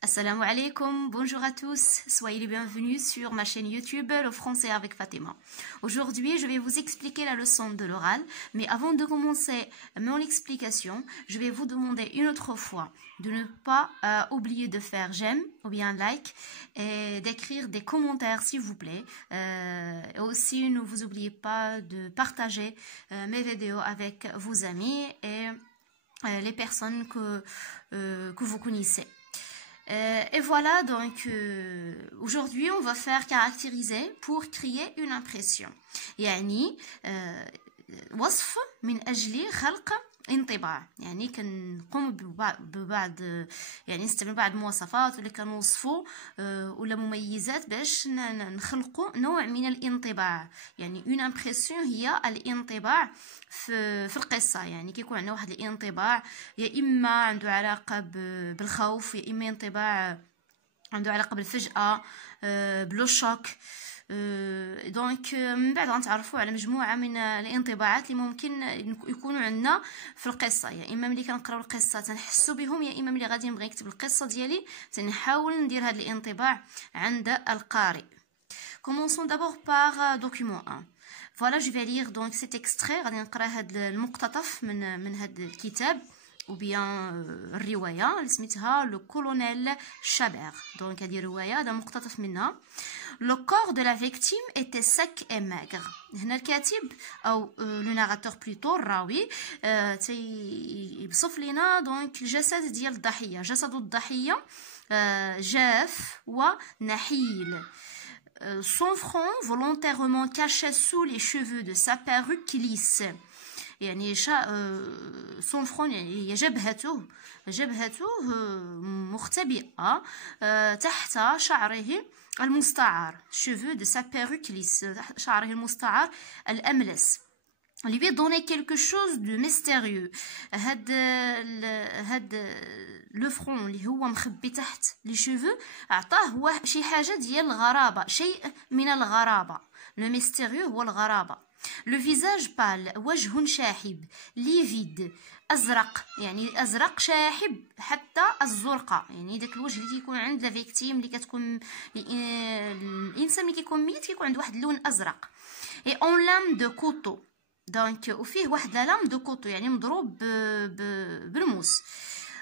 Assalamu alaikum, bonjour à tous, soyez les bienvenus sur ma chaîne YouTube Le Français avec Fatima. Aujourd'hui, je vais vous expliquer la leçon de l'oral, mais avant de commencer mon explication, je vais vous demander une autre fois de ne pas oublier de faire j'aime ou bien like et d'écrire des commentaires s'il vous plaît. Et aussi, ne vous oubliez pas de partager mes vidéos avec vos amis et les personnes que vous connaissez. Et voilà, donc aujourd'hui on va faire caractériser pour créer une impression. يعني وصف من أجل خلق انطباع، يعني كنقوم ببعض يعني نستعمل بعض المواصفات ولا كنوصفوا ولا مميزات باش نخلقوا نوع من الانطباع. يعني une impression هي الانطباع في القصة، يعني كيكون عندنا واحد الانطباع يا إما عنده علاقة بالخوف، يا إما انطباع عنده علاقة بالفجأة، بلو شوك. دونك من بعد غنتعرفوا على مجموعه من الانطباعات اللي ممكن يكونوا عندنا في القصه، يا اما ملي كنقراو القصه تنحسوا بهم، يا اما ملي غادي نبغي نكتب القصه ديالي تنحاول ندير هذا الانطباع عند القارئ. Commençons d'abord par document 1. Voilà, je vais lire donc cet extrait. غادي نقرا هذا المقتطف من هذا الكتاب ou bien الروايه اللي سميتها لو كولونيل شابير. دونك هذه الروايه هذا مقتطف منها. Le corps de la victime était sec et maigre. هنا الكاتب او لو ناراتور بلوتو الراوي تيوصف لنا دونك الجسد ديال الضحيه. جسد الضحيه جاف ونحيل. Son front volontairement caché sous les cheveux de sa perruque lisse. يعني son front يعني جبهته مختبئة تحت شعره المستعار. cheveux de sa perruque lisse، شعره المستعار الأملس. lui donner quelque chose de mystérieux. هاد لو فرون اللي هو مخبي تحت لي شوفو عطاه شي حاجه ديال الغرابه، شيء من الغرابه. لو ميستيريو هو الغرابه. لو فيزاج بال، وجه شاحب. ليفيد ازرق، يعني ازرق شاحب حتى الزرقاء، يعني داك الوجه اللي تيكون عند لا فيكتيم اللي كتكون الانسان اللي كيكون ميت كيكون عنده واحد اللون ازرق. اي اون لام دو كوتو، دونك وفيه واحد لا لام دو كوتو يعني مضروب بالموس.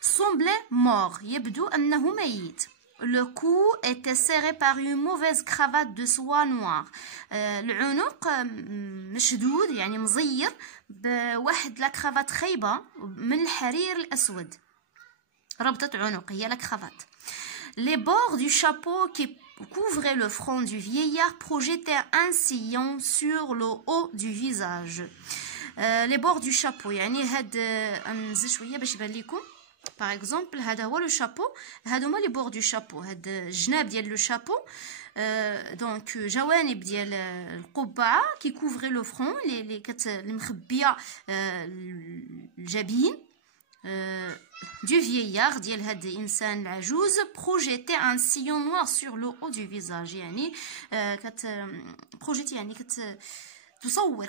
سومبلي مور، يبدو انه ميت. Le cou était serré par une mauvaise cravate de soie noire. العنق مشدود يعني مزير بواحد لا كرافات خايبه من الحرير الاسود. ربطة عنق هي لا كرافات. Les bords du chapeau qui couvrait le front du vieillard projetaient un sillon sur le haut du visage. Les bords du chapeau يعني هاد نزيد شويه باش يبان لكم. Par exemple, هذا هو لو شابو، هادو هما لي بور دو شابو، هاد الجناب ديال لو شابو. دونك جوانب ديال القبعه كي كوفري لو فرون اللي مخبيه الجبين du vieillard ديال هاد الانسان العجوز. بروجيتي ان سيون نوار سور لو او دو فيزاج، يعني بروجيتي يعني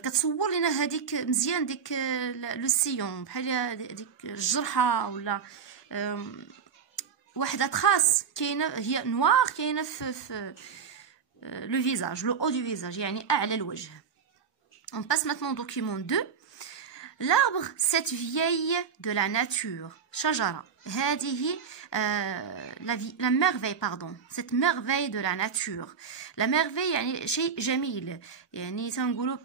كتصور لنا هذيك مزيان ديك لو سيون بحال ديك الجرحه ولا واحد اتراس كاينه هي نوار كاينه في لو فيزاج لو او دو فيزاج يعني اعلى الوجه. On passe maintenant au document 2. L'arbre, cette vieille de la nature. شجرة، هذه la merveille pardon، cette merveille de la nature. la merveille يعني شيء جميل، يعني تنقولوا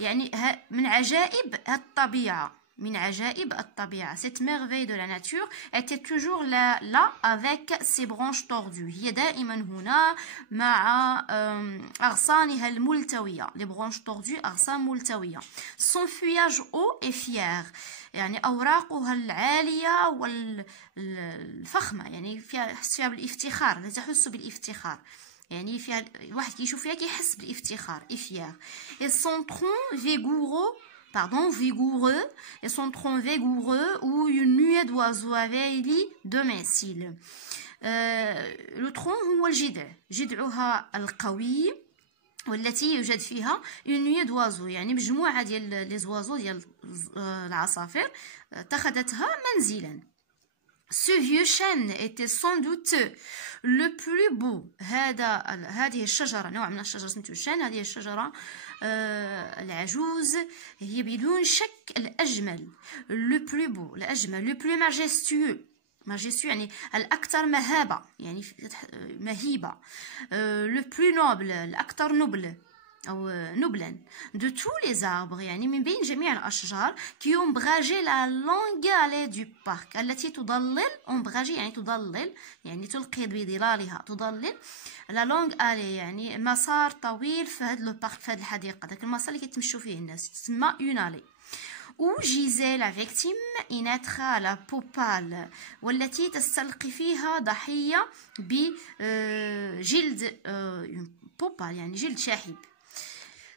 يعني من عجائب الطبيعة، من عجائب الطبيعة. cette merveille de la nature était toujours là avec ses branches tordues. هي دائما هنا مع أغصانها الملتوية. les branches tordues أغصان ملتوية. son feuillage haut et fier، يعني أوراقها العالية والفخمة، يعني فيها بالافتخار، لا تحس بالافتخار، يعني فيها الواحد كيشوف فيها كيحس بالافتخار. إفيار. et son tronc vigoureux et son tronc vigoureux où une nuée d'oiseaux avait lit domicile. le tronc هو الجذع، جذعها القوي والتي يوجد فيها une nuée d'oiseaux، يعني مجموعة ديال لي زوازو ديال العصافير اتخذتها منزلا. Ce vieux chêne était sans doute le plus beau. هذه الشجرة نوع من الشجرة اسمه الشان. هذه الشجرة العجوز هي بدون شك الأجمل. Le plus beau, الأجمل, le plus majestueux. majestueux يعني الأكثر مهابة يعني مهيبة. Le plus noble, الأكثر نبل أو نبلا. De tous les arbres يعني من بين جميع الأشجار qui ombragé la longue allée du parc التي تضلل. ombragé يعني تضلل يعني تلقي بظلالها تضلل. la longue allée يعني مسار طويل في هذا البارك في هذه الحديقة داك المسار اللي كيتمشوا فيه الناس تسمى une allée. où gisait la victime une être à la peau pâle والتي تستلقي فيها ضحية بجلد peau pâle يعني جلد شاحب.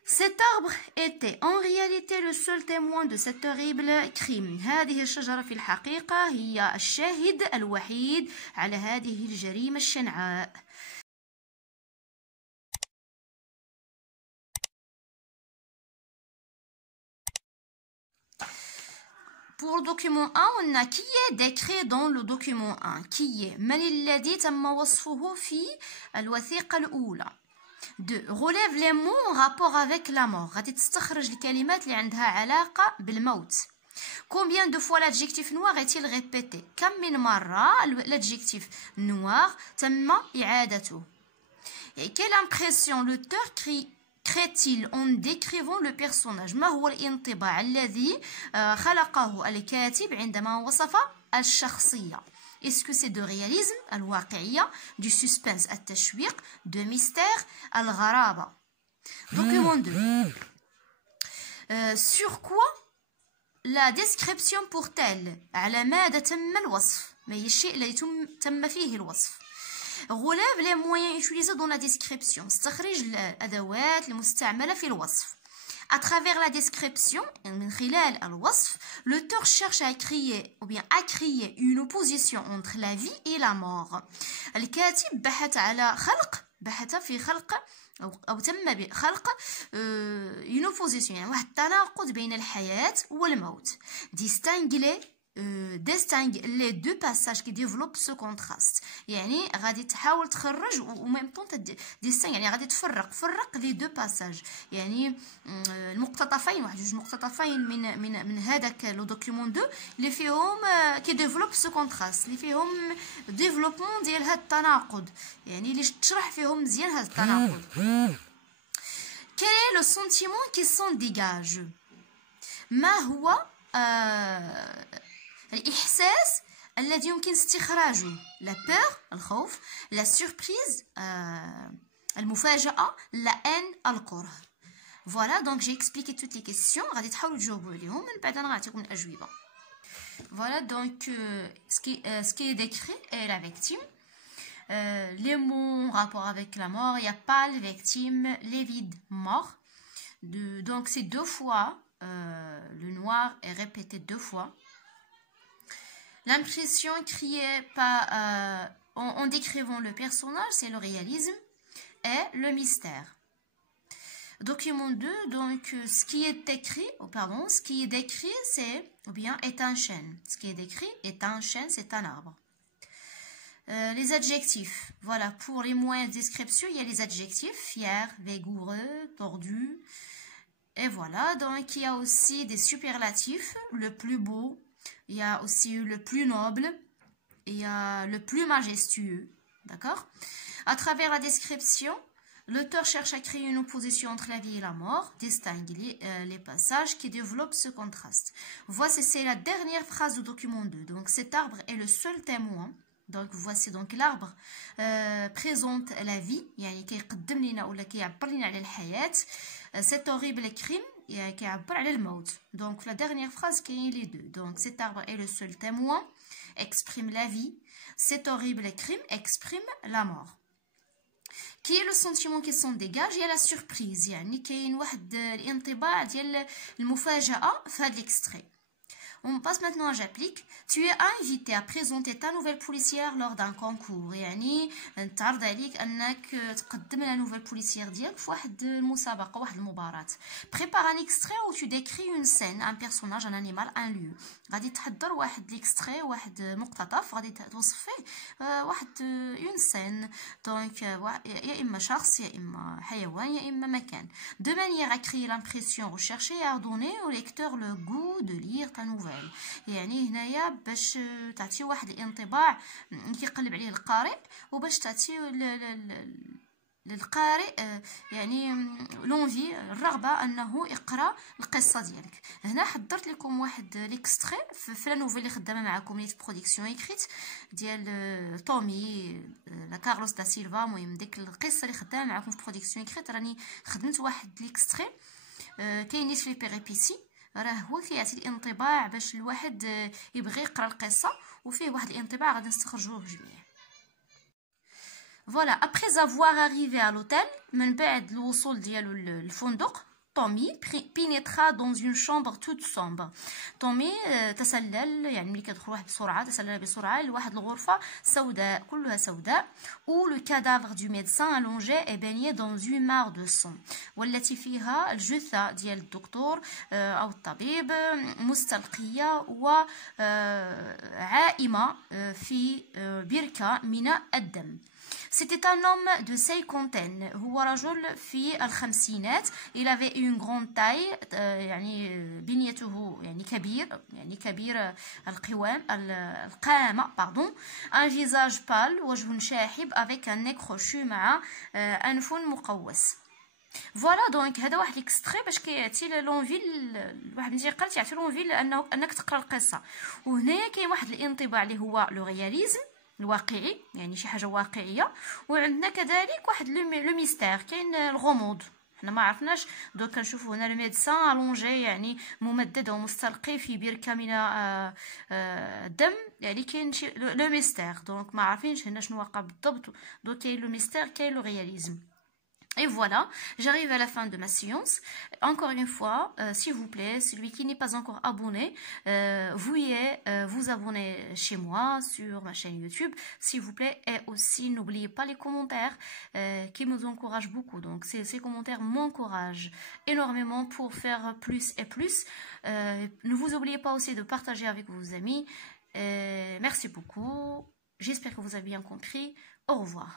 Cet arbre était en réalité le seul témoin de cet horrible crime. هذه الشجرة في الحقيقة هي الشاهد الوحيد على هذه الجريمة الشنعاء. Pour le document 1, on a qui est décrit dans le document 1. Qui est من الذي تم وصفه في الوثيقة الأولى. 2. Relève les mots en rapport avec la mort. غادي تستخرج الكلمات اللي عندها علاقة بالموت. Combien de fois l'adjectif noir est-il répété? كم من مرة l'adjectif noir تم إعادته. Quelle impression l'auteur crée-t-il en décrivant le personnage? ما هو الانطباع الذي خلقه الكاتب عندما وصف الشخصية؟ Est-ce que c'est de réalisme, الواقعية, du suspense, التشويق, de mystère, الغرابة. Document 2. Sur quoi la description porte-t-elle? على ماذا تم الوصف؟ ما هي الشيء الذي تم فيه الوصف؟ Relève les moyens utilisés dans la description. استخرج الأدوات المستعملة في الوصف. À travers la description, من خلال الوصف, l'auteur cherche à créer ou bien à créer une opposition entre la vie et la mort. الكاتب بحث في خلق أو تم بخلق une opposition يعني واحد التناقض بين الحياة والموت. distingue les deux passages qui développent ce contraste. يعني غادي تحاول تخرج وميم طون distingue يعني غادي فرق les deux passages يعني المقتطفين واحد جوج مقتطفين من هذاك لو دوكيومون 2 اللي فيهم كي ديفلوب سو كونتراست اللي فيهم ديفلوبمون ديال هذا التناقض يعني اللي تشرح فيهم مزيان هذا التناقض. Quel est le sentiment qui s'en dégage? ما هو الإحساس الذي يمكن استخراجه؟ la peur الخوف, la surprise المفاجأة, la haine الكره. Voilà, donc j'ai expliqué toutes les questions. غادي تحاولوا تجاوبوا عليهم من بعد انا غنعطيكم الأجوبة. Voilà donc ce qui est décrit est la victime. Les mots en rapport avec la mort, il n'y a pas la victime, les vides morts. Donc c'est deux fois, le noir est répété deux fois. L'impression créée en décrivant le personnage, c'est le réalisme et le mystère. Document 2, donc ce qui est décrit, c'est, ou bien est un chêne. Ce qui est décrit est un chêne, c'est un arbre. Les adjectifs, voilà, pour les moyens de description, il y a les adjectifs, fier, vigoureux, tordu, et voilà, donc il y a aussi des superlatifs, le plus beau, il y a aussi le plus noble, il y a le plus majestueux, d'accord? À travers la description, l'auteur cherche à créer une opposition entre la vie et la mort, distingue les passages qui développent ce contraste. Voici, c'est la dernière phrase du document 2, donc cet arbre est le seul témoin. Donc voici donc l'arbre présente la vie يعني كيقدم لنا ولا كيعبر لنا على الحياة. Cet horrible crime كيعبر على الموت. Donc la dernière phrase كاين les deux. Donc cet arbre est le seul témoin, exprime la vie. Cet horrible crime exprime la mort. Qui est le sentiment qui s'en dégage? Il y a la surprise يعني كاين واحد الانطباع ديال المفاجأة في هذا l'extrait. On passe maintenant à j'applique. Tu es invité à présenter ta nouvelle policière lors d'un concours. يعني تعرض عليك انك تقدم la nouvelle policière ديالك في واحد المسابقة واحد المباراة. Prépare un extrait où tu décris une scène, un personnage, un animal, un lieu. غادي تحضر واحد l'extrait واحد مقتطف غادي توصف فيه واحد une scène. Donc يا اما شخص يا اما حيوان يا اما مكان. De manière à créer l'impression recherchée et à donner au lecteur le goût de lire ta nouvelle. يعني هنايا باش تعطي واحد الانطباع كيقلب عليه القارئ وباش تعطي للقارئ يعني لونفي الرغبه انه يقرا القصه ديالك. هنا حضرت لكم واحد ليكستري في النوفيل اللي خدامه معكم نيت برودكسيون ايكريت ديال تومي لا كارلوس دا سيلفا. المهم ديك القصه اللي خدامه معكم في برودكسيون ايكريت راني خدمت واحد ليكستري كاين نيت في بيريبيسي راه هو كيعطي الانطباع باش الواحد يبغي يقرا القصه وفيه واحد الانطباع غادي نستخرجوه جميع. Voilà, après avoir arrivé à l'hôtel, من بعد الوصول ديالو للفندق تومي pénétra dans une chambre toute sombre. تومي تسلل يعني ملي كيدخل واحد بسرعه تسلل بسرعه لواحد الغرفه سوداء كلها سوداء. où le cadavre du médecin allongé est baigné dans une mare de sang. والتي فيها الجثه ديال الدكتور او الطبيب مستلقيه وعائمه في بركه من الدم. C'était un homme de cinquantaine. هو رجل في الخمسينات. Il avait une grande taille يعني بنيته يعني كبير القامة pardon. Un visage pâle وجه شاحب avec un nez crochu مع أنف مقوس. فوالا دونك هذا واحد ليكستري باش كيعطي لونفي الواحد ملي يقرا تيعطي لونفي انك تقرا القصه. وهنايا كاين واحد الانطباع اللي هو لو رياليزم الواقعي يعني شي حاجه واقعيه. وعندنا كذلك واحد لو ميستير كاين الغموض حنا ما عرفناش. دوك كنشوفوا هنا الميدسان الونجي يعني ممدد ومستلقي في بركه من الدم يعني كاين شي لو ميستير. دونك ما عارفينش هنا شنو واقع بالضبط. دوك كاين لو ميستير كاين لو رياليزم. Et voilà, j'arrive à la fin de ma séance. Encore une fois, s'il vous plaît, celui qui n'est pas encore abonné, veuillez vous abonner chez moi sur ma chaîne YouTube, s'il vous plaît. Et aussi, n'oubliez pas les commentaires qui me encouragent beaucoup. Donc, ces commentaires m'encouragent énormément pour faire plus et plus. Ne vous oubliez pas aussi de partager avec vos amis. Merci beaucoup. J'espère que vous avez bien compris. Au revoir.